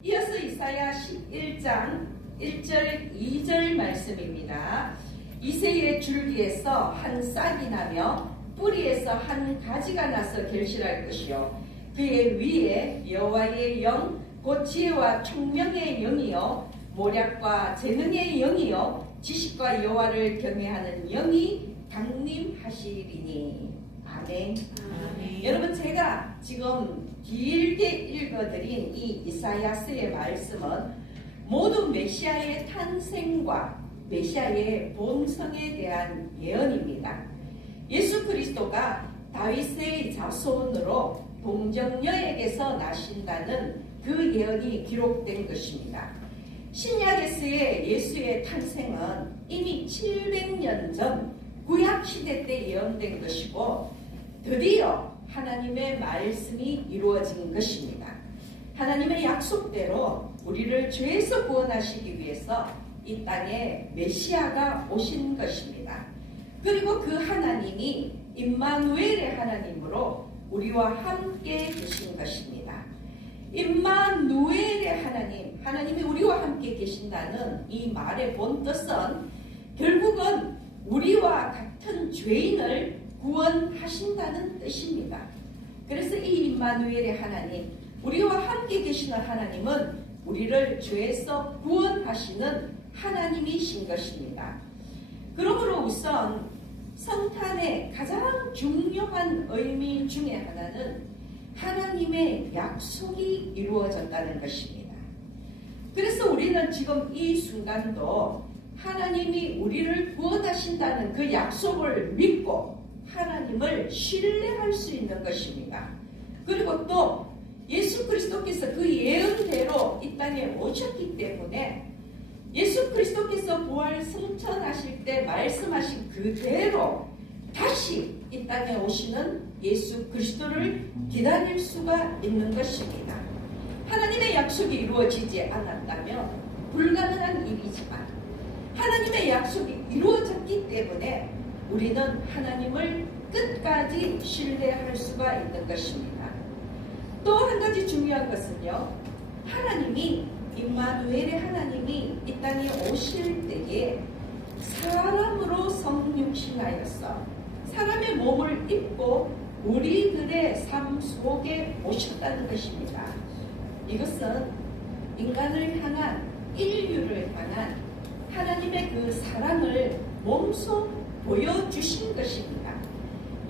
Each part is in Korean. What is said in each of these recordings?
이어서 이사야 11장 1절 2절 말씀입니다. 이새의 줄기에서 한 싹이 나며 뿌리에서 한 가지가 나서 결실할 것이요 그의 위에 여호와의 영 곧 지혜와 총명의 영이요 모략과 재능의 영이요 지식과 여호와를 경외하는 영이 강림하시리니. 아멘. 아멘. 여러분, 제가 지금 길게 읽어드린 이 이사야서의 말씀은 모두 메시아의 탄생과 메시아의 본성에 대한 예언입니다. 예수 그리스도가 다윗의 자손으로 동정녀에게서 나신다는 그 예언이 기록된 것입니다. 신약에서의 예수의 탄생은 이미 700년 전 구약시대 때 예언된 것이고 드디어 하나님의 말씀이 이루어진 것입니다. 하나님의 약속대로 우리를 죄에서 구원하시기 위해서 이 땅에 메시아가 오신 것입니다. 그리고 그 하나님이 임마누엘의 하나님으로 우리와 함께 계신 것입니다. 임마누엘의 하나님, 하나님이 우리와 함께 계신다는 이 말의 본뜻은 결국은 우리와 같은 죄인을 구원하신다는 뜻입니다. 그래서 이 임마누엘의 하나님, 우리와 함께 계시는 하나님은 우리를 죄에서 구원하시는 하나님이신 것입니다. 그러므로 우선 성탄의 가장 중요한 의미 중에 하나는 하나님의 약속이 이루어졌다는 것입니다. 그래서 우리는 지금 이 순간도 하나님이 우리를 구원하신다는 그 약속을 믿고 하나님을 신뢰할 수 있는 것입니다. 그리고 또 예수 그리스도께서 그 예언대로 이 땅에 오셨기 때문에 예수 그리스도께서 부활 승천하실 때 말씀하신 그대로 다시 이 땅에 오시는 예수 그리스도를 기다릴 수가 있는 것입니다. 하나님의 약속이 이루어지지 않았다면 불가능한 일이지만 하나님의 약속이 이루어졌기 때문에 우리는 하나님을 끝까지 신뢰할 수가 있는 것입니다. 또 한 가지 중요한 것은요, 하나님이 임마누엘의 하나님이 이 땅에 오실 때에 사람으로 성육신하여서 사람의 몸을 입고 우리들의 삶 속에 오셨다는 것입니다. 이것은 인간을 향한, 인류를 향한 하나님의 그 사랑을 몸소 보여주신 것입니다.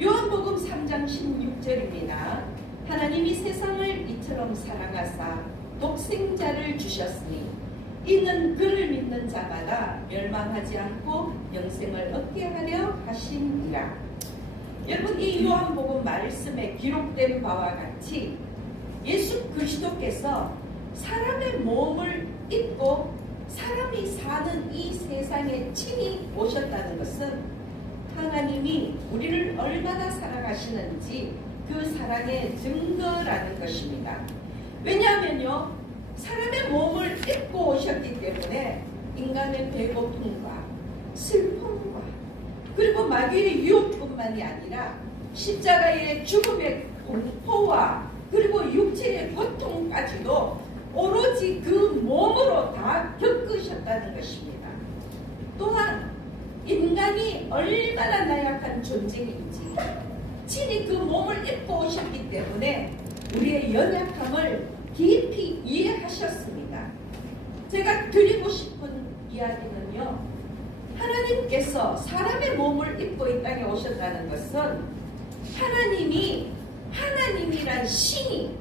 요한복음 3장 16절입니다. 하나님이 세상을 이처럼 사랑하사 독생자를 주셨으니 이는 그를 믿는 자마다 멸망하지 않고 영생을 얻게 하려 하심이라. 여러분, 이 요한복음 말씀에 기록된 바와 같이 예수 그리스도께서 사람의 몸을 입고 사람이 사는 이 세상에 친히 오셨다는 것은 하나님이 우리를 얼마나 사랑하시는지 그 사랑의 증거라는 것입니다. 왜냐하면요, 사람의 몸을 입고 오셨기 때문에 인간의 배고픔과 슬픔과 그리고 마귀의 유혹뿐만이 아니라 십자가의 죽음의 공포와 그리고 육체의 고통까지도 오로지 그 몸으로 다 겪으셨다는 것입니다. 또한 인간이 얼마나 나약한 존재인지 친히 그 몸을 입고 오셨기 때문에 우리의 연약함을 깊이 이해하셨습니다. 제가 드리고 싶은 이야기는요, 하나님께서 사람의 몸을 입고 이 땅에 오셨다는 것은 하나님이, 하나님이란 신이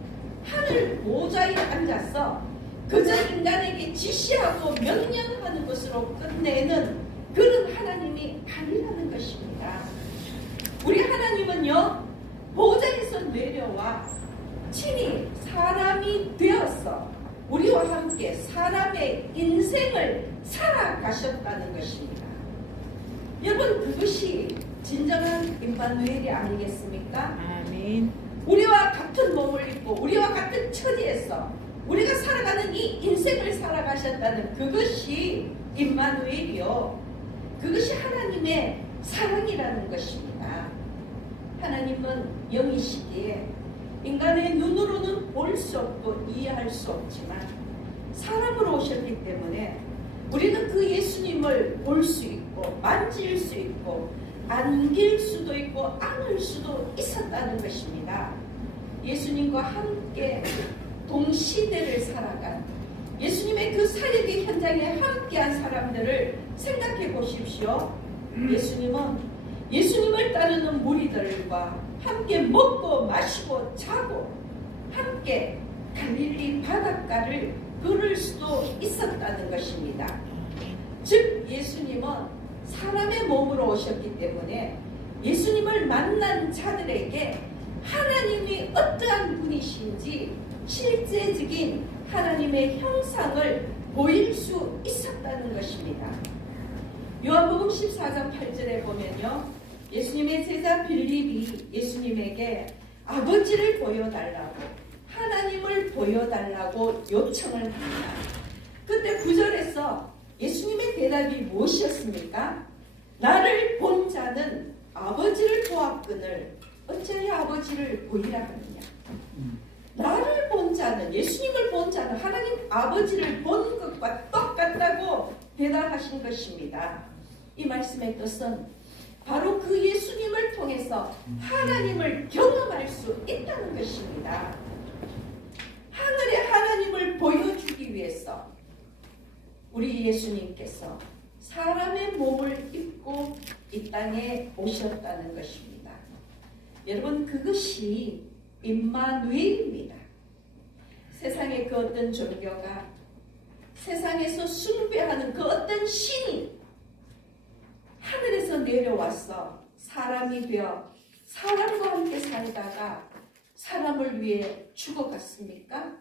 하늘 보좌에 앉아서 그저 인간에게 지시하고 명령하는 것으로 끝내는 그런 하나님이 아니라는 것입니다. 우리 하나님은요, 보좌에서 내려와 친히 사람이 되어서 우리와 함께 사람의 인생을 살아가셨다는 것입니다. 여러분, 그것이 진정한 임마누엘이 아니겠습니까? 아멘. 우리와 같은 몸을 입고 우리와 같은 처지에서 우리가 살아가는 이 인생을 살아가셨다는 그것이 임마누엘이요, 그것이 하나님의 사랑이라는 것입니다. 하나님은 영이시기에 인간의 눈으로는 볼 수 없고 이해할 수 없지만 사람으로 오셨기 때문에 우리는 그 예수님을 볼 수 있고 만질 수 있고 안길 수도 있고 안을 수도 있었다는 것입니다. 예수님과 함께 동시대를 살아간 예수님의 그 사역의 현장에 함께한 사람들을 생각해 보십시오. 예수님은 예수님을 따르는 무리들과 함께 먹고 마시고 자고 함께 갈릴리 바닷가를 걸을 수도 있었다는 것입니다. 즉 예수님은 사람의 몸으로 오셨기 때문에 예수님을 만난 자들에게 하나님이 어떠한 분이신지 실제적인 하나님의 형상을 보일 수 있었다는 것입니다. 요한복음 14장 8절에 보면요, 예수님의 제자 빌립이 예수님에게 아버지를 보여달라고, 하나님을 보여달라고 요청을 합니다. 그때 9절에서 예수님의 대답이 무엇이었습니까? 나를 본 자는 아버지를 보았거늘 어찌하여 아버지를 보이라 하느냐. 나를 본 자는, 예수님을 본 자는 하나님 아버지를 본 것과 똑같다고 대답하신 것입니다. 이 말씀의 뜻은 바로 그 예수님을 통해서 하나님을 경험할 수 있다는 것입니다. 하늘의 하나님을 보여주기 위해서 우리 예수님께서 사람의 몸을 입고 이 땅에 오셨다는 것입니다. 여러분, 그것이 임마누엘입니다. 세상의 그 어떤 종교가, 세상에서 숭배하는 그 어떤 신이 하늘에서 내려와서 사람이 되어 사람과 함께 살다가 사람을 위해 죽어갔습니까?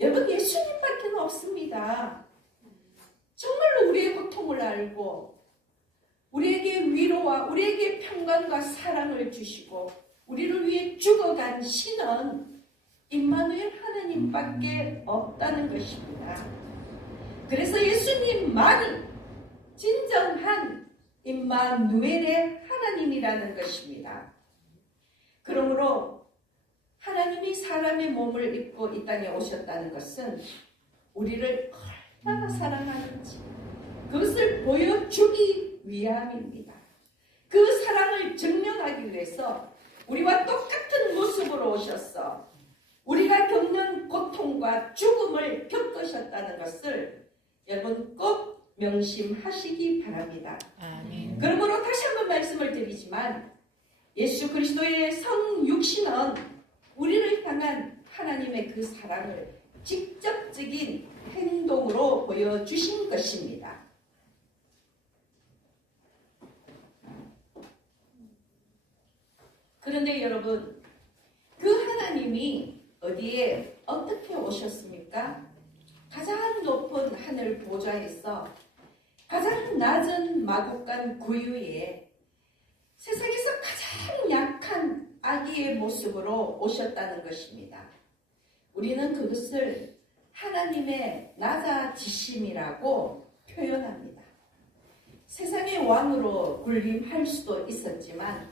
여러분, 예수님밖에 없습니다. 정말로 우리의 고통을 알고 우리에게 위로와 우리에게 평강과 사랑을 주시고 우리를 위해 죽어간 신은 임마누엘 하나님밖에 없다는 것입니다. 그래서 예수님만이 진정한 임마누엘의 하나님이라는 것입니다. 그러므로 하나님이 사람의 몸을 입고 이 땅에 오셨다는 것은 우리를 얼마나 사랑하는지 그것을 보여주기 위함입니다. 그 사랑을 증명하기 위해서 우리와 똑같은 모습으로 오셔서 우리가 겪는 고통과 죽음을 겪으셨다는 것을 여러분 꼭 명심하시기 바랍니다. 아멘. 그러므로 다시 한번 말씀을 드리지만 예수 그리스도의 성육신은 우리를 향한 하나님의 그 사랑을 직접적인 행동으로 보여주신 것입니다. 그런데 여러분, 그 하나님이 어디에 어떻게 오셨습니까? 가장 높은 하늘 보좌에서 가장 낮은 마국간 구유에 세상에서 가장 약한 아기의 모습으로 오셨다는 것입니다. 우리는 그것을 하나님의 낮아지심이라고 표현합니다. 세상의 왕으로 군림할 수도 있었지만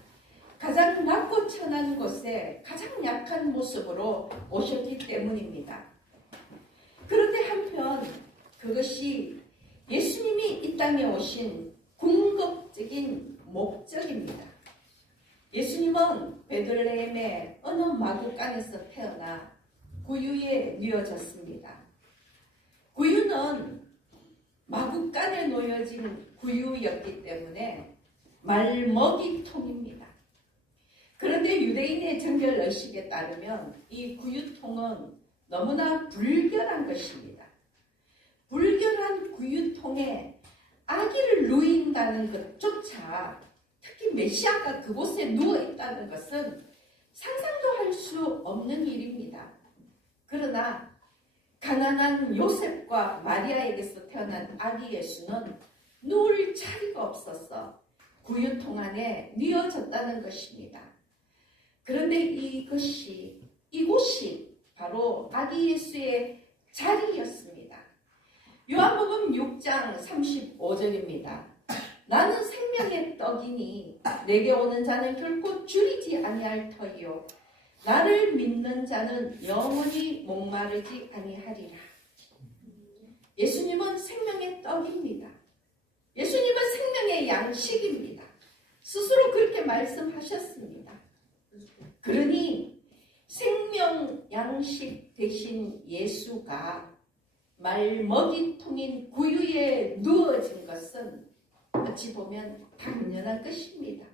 가장 낮고 천한 곳에 가장 약한 모습으로 오셨기 때문입니다. 그런데 한편 그것이 예수님이 이 땅에 오신 궁극적인 목적입니다. 예수님은 베들레헴의 어느 마구간에서 태어나 구유에 뉘어졌습니다. 구유는 마구간에 놓여진 구유였기 때문에 말먹이통입니다. 그런데 유대인의 정결 의식에 따르면 이 구유통은 너무나 불결한 것입니다. 불결한 구유통에 아기를 누인다는 것조차, 특히 메시아가 그곳에 누워있다는 것은 상상도 할 수 없는 일입니다. 그러나 가난한 요셉과 마리아에게서 태어난 아기 예수는 누울 자리가 없어서 구유통 안에 뉘어졌다는 것입니다. 그런데 이곳이 바로 아기 예수의 자리였습니다. 요한복음 6장 35절입니다. 나는 생명의 떡이니 내게 오는 자는 결코 줄이지 아니할 터이요 나를 믿는 자는 영원히 목마르지 아니하리라. 예수님은 생명의 떡입니다. 예수님은 생명의 양식입니다. 스스로 그렇게 말씀하셨습니다. 그러니 생명 양식 되신 예수가 말먹이통인 구유에 누워진 것은 어찌 보면 당연한 것입니다.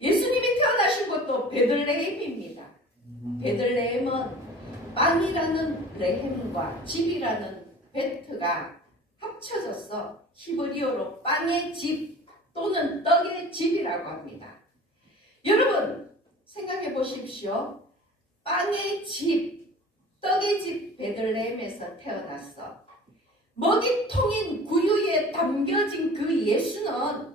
예수님이 태어나신 곳도 베들레헴입니다. 베들레헴은 빵이라는 레헴과 집이라는 베트가 합쳐져서 히브리어로 빵의 집 또는 떡의 집이라고 합니다. 여러분 생각해 보십시오. 빵의 집, 떡의 집 베들레헴에서 태어났어. 먹이통인 구유에 담겨진 그 예수는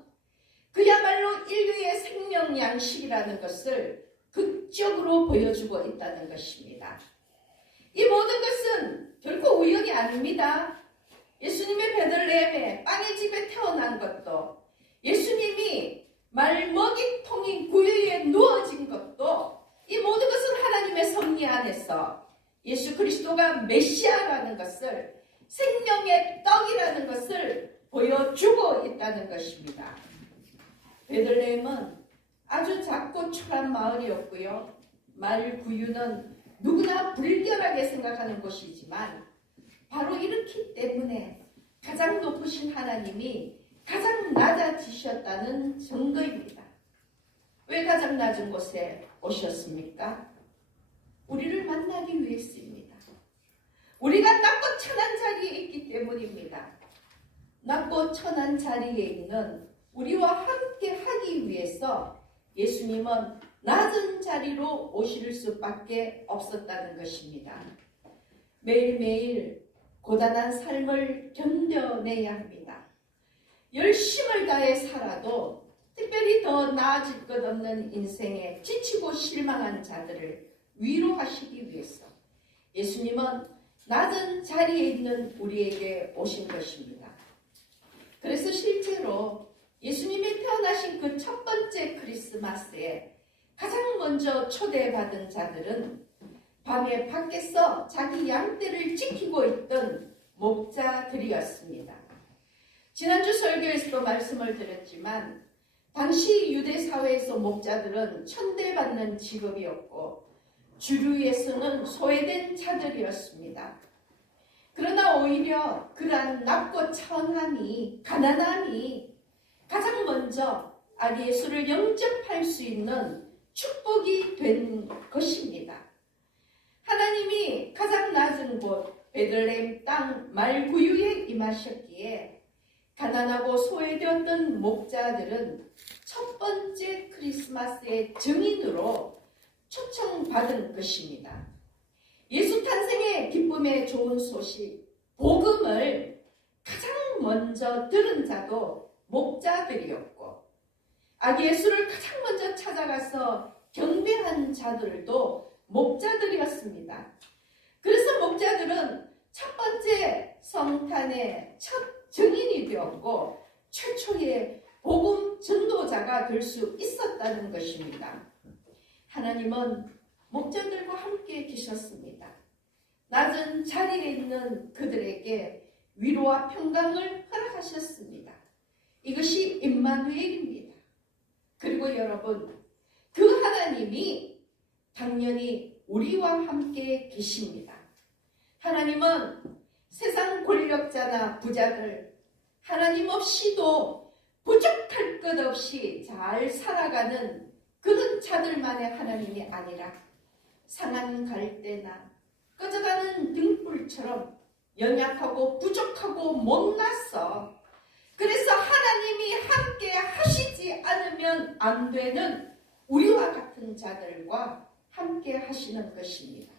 그야말로 인류의 생명 양식이라는 것을 극적으로 보여주고 있다는 것입니다. 이 모든 것은 결코 우연이 아닙니다. 예수님의 베들레헴에 빵의 집에 태어난 것도, 예수님이 말먹이통인 구유에 누워진 것도, 이 모든 것은 하나님의 섭리 안에서 예수 그리스도가 메시아라는 것을, 생명의 떡이라는 것을 보여주고 있다는 것입니다. 베들레헴은 아주 작고 초란 마을이었고요. 말구유는 누구나 불결하게 생각하는 곳이지만 바로 이렇기 때문에 가장 높으신 하나님이 가장 낮아지셨다는 증거입니다. 왜 가장 낮은 곳에 오셨습니까? 우리를 만나기 위해서입니다. 우리가 낮고 천한 자리에 있기 때문입니다. 낮고 천한 자리에 있는 우리와 함께 하기 위해서 예수님은 낮은 자리로 오실 수밖에 없었다는 것입니다. 매일매일 고단한 삶을 견뎌내야 합니다. 열심을 다해 살아도 특별히 더 나아질 것 없는 인생에 지치고 실망한 자들을 위로하시기 위해서 예수님은 낮은 자리에 있는 우리에게 오신 것입니다. 그래서 실제로 예수님이 태어나신 그 첫 번째 크리스마스에 가장 먼저 초대받은 자들은 밤에 밖에서 자기 양떼를 지키고 있던 목자들이었습니다. 지난주 설교에서도 말씀을 드렸지만 당시 유대 사회에서 목자들은 천대받는 직업이었고 주류에서는 소외된 자들이었습니다. 그러나 오히려 그러한 낮고 천함이, 가난함이 가장 먼저 아기 예수를 영접할 수 있는 축복이 된 것입니다. 하나님이 가장 낮은 곳 베들레헴 땅 말구유에 임하셨기에 가난하고 소외되었던 목자들은 첫 번째 크리스마스의 증인으로 초청받은 것입니다. 예수 탄생의 기쁨의 좋은 소식, 복음을 가장 먼저 들은 자도 목자들이었고 아기 예수를 가장 먼저 찾아가서 경배한 자들도 목자들이었습니다. 그래서 목자들은 첫 번째 성탄의 첫 증인이 되었고 최초의 복음 전도자가 될 수 있었다는 것입니다. 하나님은 목자들과 함께 계셨습니다. 낮은 자리에 있는 그들에게 위로와 평강을 허락하셨습니다. 이것이 임마누엘입니다. 그리고 여러분, 그 하나님이 당연히 우리와 함께 계십니다. 하나님은 세상 권력자나 부자들, 하나님 없이도 부족할 것 없이 잘 살아가는 그런 자들만의 하나님이 아니라 상한 갈대나 꺼져가는 등불처럼 연약하고 부족하고 못났어. 그래서 하나님이 함께 하시지 않으면 안 되는 우리와 같은 자들과 함께 하시는 것입니다.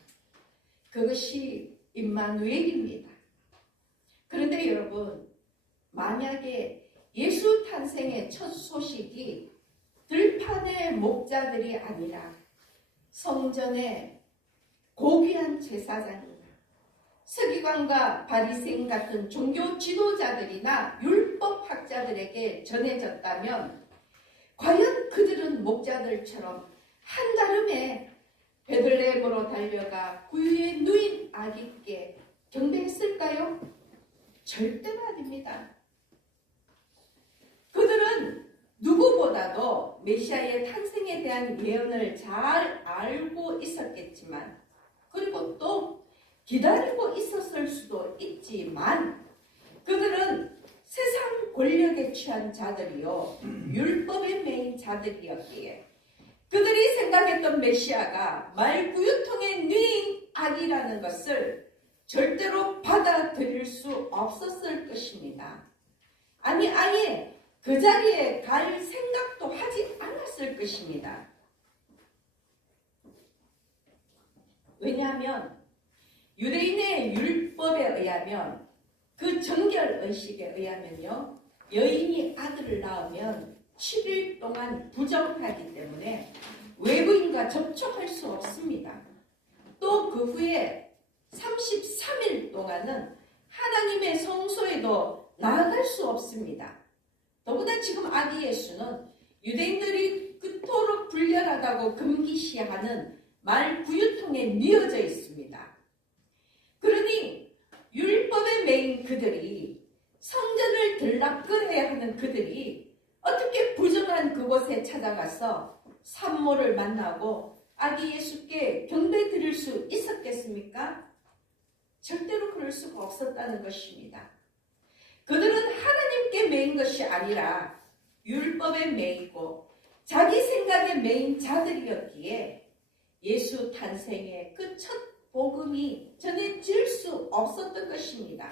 그것이 임마누엘입니다. 그런데 여러분, 만약에 예수 탄생의 첫 소식이 들판의 목자들이 아니라 성전의 고귀한 제사장이나 서기관과 바리새인 같은 종교 지도자들이나 율법학자들에게 전해졌다면 과연 그들은 목자들처럼 한달음에 베들레헴으로 달려가 구유에 누인 아기께 경배했을까요? 절대로 아닙니다. 그들은 누구보다도 메시아의 탄생에 대한 예언을 잘 알고 있었겠지만, 그리고 또 기다리고 있었을 수도 있지만, 그들은 세상 권력에 취한 자들이요 율법에 매인 자들이었기에 그들이 생각했던 메시아가 말구유통의 뉘인 아기라는 것을 절대로 받아들일 수 없었을 것입니다. 아니, 아예 그 자리에 갈 생각도 하지 않았을 것입니다. 왜냐하면 유대인의 율법에 의하면, 그 정결의식에 의하면요, 여인이 아들을 낳으면 7일 동안 부정하기 때문에 외부인과 접촉할 수 없습니다. 또 그 후에 33일 동안은 하나님의 성소에도 나아갈 수 없습니다. 더구나 지금 아기 예수는 유대인들이 그토록 불결하다고 금기시하는 말구유통에 뉘어져 있습니다. 그러니 율법에 매인 그들이, 성전을 들락거려야 하는 그들이 어떻게 부정한 그곳에 찾아가서 산모를 만나고 아기 예수께 경배 드릴 수 있었겠습니까? 절대로 그럴 수가 없었다는 것입니다. 그들은 하나님께 매인 것이 아니라 율법에 매이고 자기 생각에 매인 자들이었기에 예수 탄생의 그 첫 복음이 전해질 수 없었던 것입니다.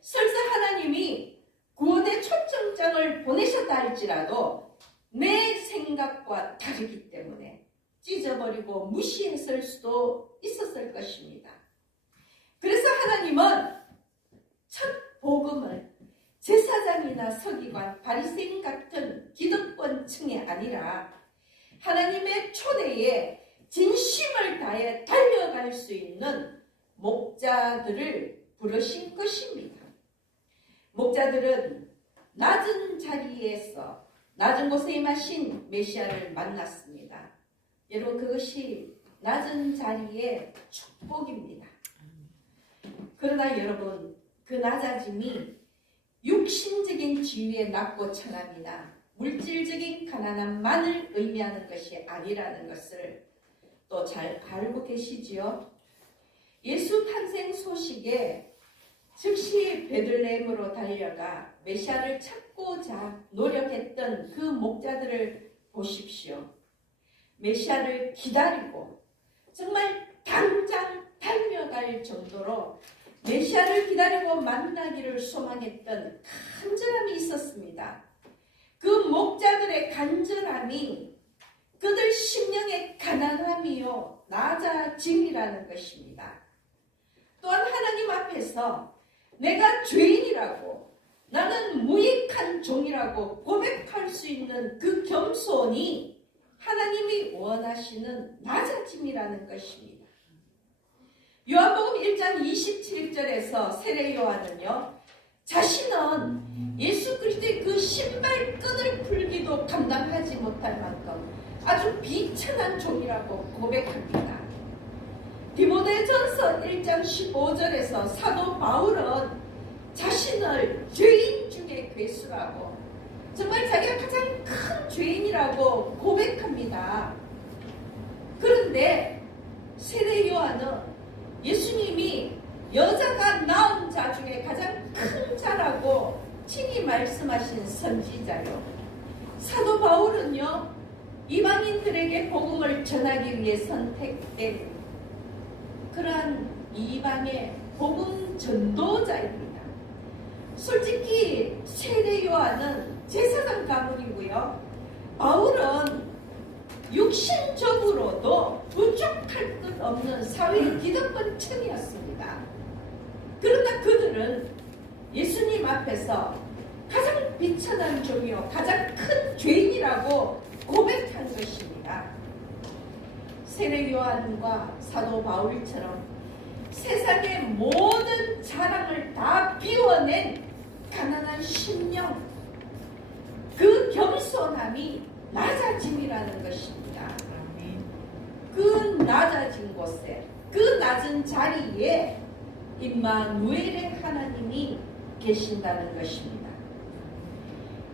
설사 하나님이 구원의 초청장을 보내셨다 할지라도 내 생각과 다르기 때문에 찢어버리고 무시했을 수도 있었을 것입니다. 그래서 하나님은 첫 복음을 제사장이나 서기관, 바리새인 같은 기득권층이 아니라 하나님의 초대에 진심을 다해 달려갈 수 있는 목자들을 부르신 것입니다. 목자들은 낮은 자리에서 낮은 곳에 임하신 메시아를 만났습니다. 여러분, 그것이 낮은 자리의 축복입니다. 그러나 여러분, 그 낮아짐이 육신적인 지위의 낮고 천함이나 물질적인 가난함만을 의미하는 것이 아니라는 것을 또 잘 알고 계시지요? 예수 탄생 소식에 즉시 베들레헴으로 달려가 메시아를 찾고자 노력했던 그 목자들을 보십시오. 메시아를 기다리고 정말 당장 달려갈 정도로 메시아를 기다리고 만나기를 소망했던 간절함이 있었습니다. 그 목자들의 간절함이 그들 심령의 가난함이요 낮아짐이라는 것입니다. 또한 하나님 앞에서 내가 죄인이라고, 나는 무익한 종이라고 고백할 수 있는 그 겸손이 하나님이 원하시는 낮아짐이라는 것입니다. 요한복음 1장 27절에서 세례 요한은요, 자신은 예수 그리스도의 그 신발끈을 풀기도 감당하지 못할 만큼 아주 비천한 종이라고 고백합니다. 디모데전서 1장 15절에서 사도 바울은 자신을 죄인 중에 괴수라고, 정말 자기가 가장 큰 죄인이라고 고백합니다. 그런데 세례 요한은 예수님이 여자가 낳은 자 중에 가장 큰 자라고 친히 말씀하신 선지자요. 사도 바울은요, 이방인들에게 복음을 전하기 위해 선택된 그러한 이방의 복음 전도자입니다. 솔직히 세례 요한은 제사장 가문이고요, 바울은 육신적으로도 부족할 것 없는 사회 기득권층이었습니다. 그러나 그들은 예수님 앞에서 가장 비천한 종이요 가장 큰 죄인이라고 고백한 것입니다. 세례 요한과 사도 바울처럼 세상의 모든 자랑을 다 비워낸 가난한 심령, 그 겸손함이 낮아짐이라는 것입니다. 그 낮아진 곳에, 그 낮은 자리에 임마누엘의 하나님이 계신다는 것입니다.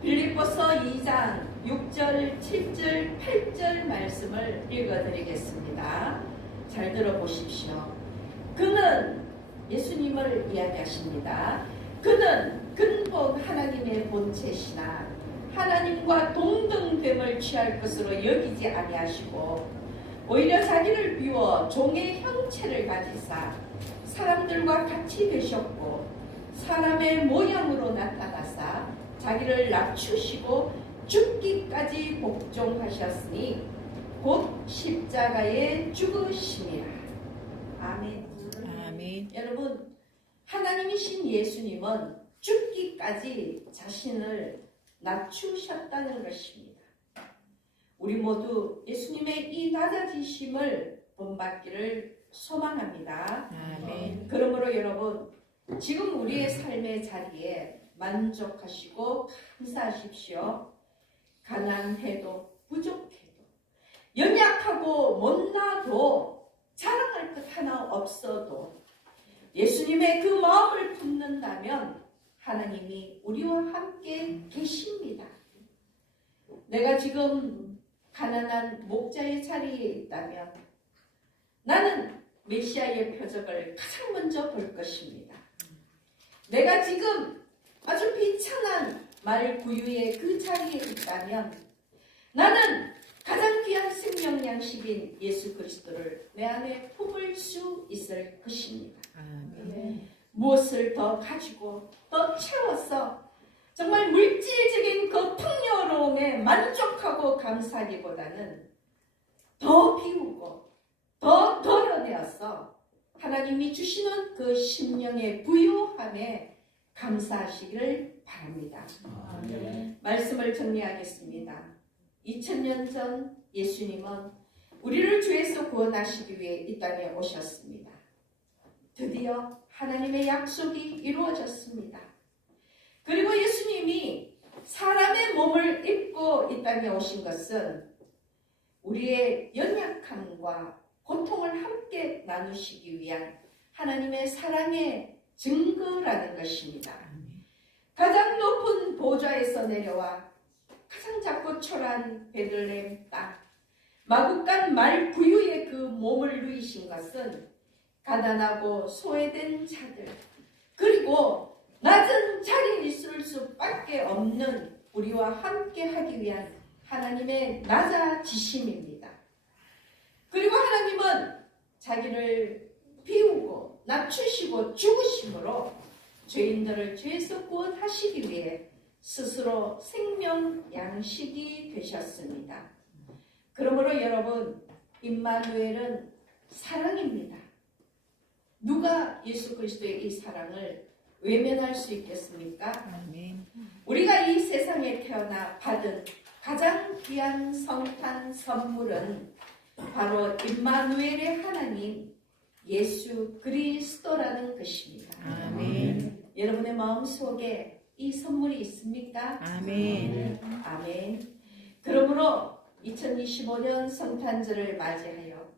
빌립보서 2장 6절, 7절, 8절 말씀을 읽어드리겠습니다. 잘 들어보십시오. 그는 예수님을 이야기하십니다. 그는 근본 하나님의 본체시나 하나님과 동등됨을 취할 것으로 여기지 아니하시고 오히려 자기를 비워 종의 형체를 가지사 사람들과 같이 되셨고 사람의 모양으로 나타나사 자기를 낮추시고 죽기까지 복종하셨으니 곧 십자가에 죽으심이라. 아멘. 아멘. 여러분, 하나님이신 예수님은 죽기까지 자신을 낮추셨다는 것입니다. 우리 모두 예수님의 이 낮아지심을 본받기를 소망합니다. 아멘. 그러므로 여러분, 지금 우리의 삶의 자리에 만족하시고 감사하십시오. 가난해도 부족해도 연약하고 못나도 자랑할 것 하나 없어도 예수님의 그 마음을 품는다면 하나님이 우리와 함께 계십니다. 내가 지금 가난한 목자의 자리에 있다면 나는 메시아의 표적을 가장 먼저 볼 것입니다. 내가 지금 아주 비천한 말구유의 그 자리에 있다면 나는 가장 귀한 생명 양식인 예수 그리스도를 내 안에 품을 수 있을 것입니다. 아멘. 무엇을 더 가지고 더 채워서 정말 물질적인 그 풍요로움에 만족하고 감사하기보다는 더 비우고 더 덜어내어서 하나님이 주시는 그 심령의 부유함에 감사하시기를 바랍니다. 아멘. 말씀을 정리하겠습니다. 2000년 전 예수님은 우리를 죄에서 구원하시기 위해 이 땅에 오셨습니다. 드디어 하나님의 약속이 이루어졌습니다. 그리고 예수님이 사람의 몸을 입고 이 땅에 오신 것은 우리의 연약함과 고통을 함께 나누시기 위한 하나님의 사랑의 증거라는 것입니다. 가장 높은 보좌에서 내려와 가장 작고 초라한 베들레헴 땅 마구간 말 구유의 그 몸을 누이신 것은 가난하고 소외된 자들 그리고 낮은 자리에 있을 수밖에 없는 우리와 함께 하기 위한 하나님의 낮아지심입니다. 그리고 하나님은 자기를 비우고 낮추시고 죽으심으로 죄인들을 죄에서 구원하시기 위해 스스로 생명 양식이 되셨습니다. 그러므로 여러분, 임마누엘은 사랑입니다. 누가 예수 그리스도의 이 사랑을 외면할 수 있겠습니까? 아멘. 우리가 이 세상에 태어나 받은 가장 귀한 성탄 선물은 바로 임마누엘의 하나님 예수 그리스도라는 것입니다. 아멘. 여러분의 마음속에 이 선물이 있습니까? 아멘. 아멘. 그러므로 2025년 성탄절을 맞이하여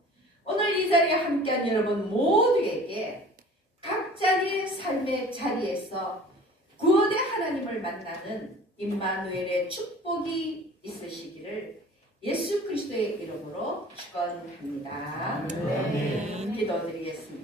오늘 이 자리에 함께한 여러분 모두에게 각자의 삶의 자리에서 구원의 하나님을 만나는 임마누엘의 축복이 있으시기를 예수 그리스도의 이름으로 축원합니다. 아멘. 기도드리겠습니다.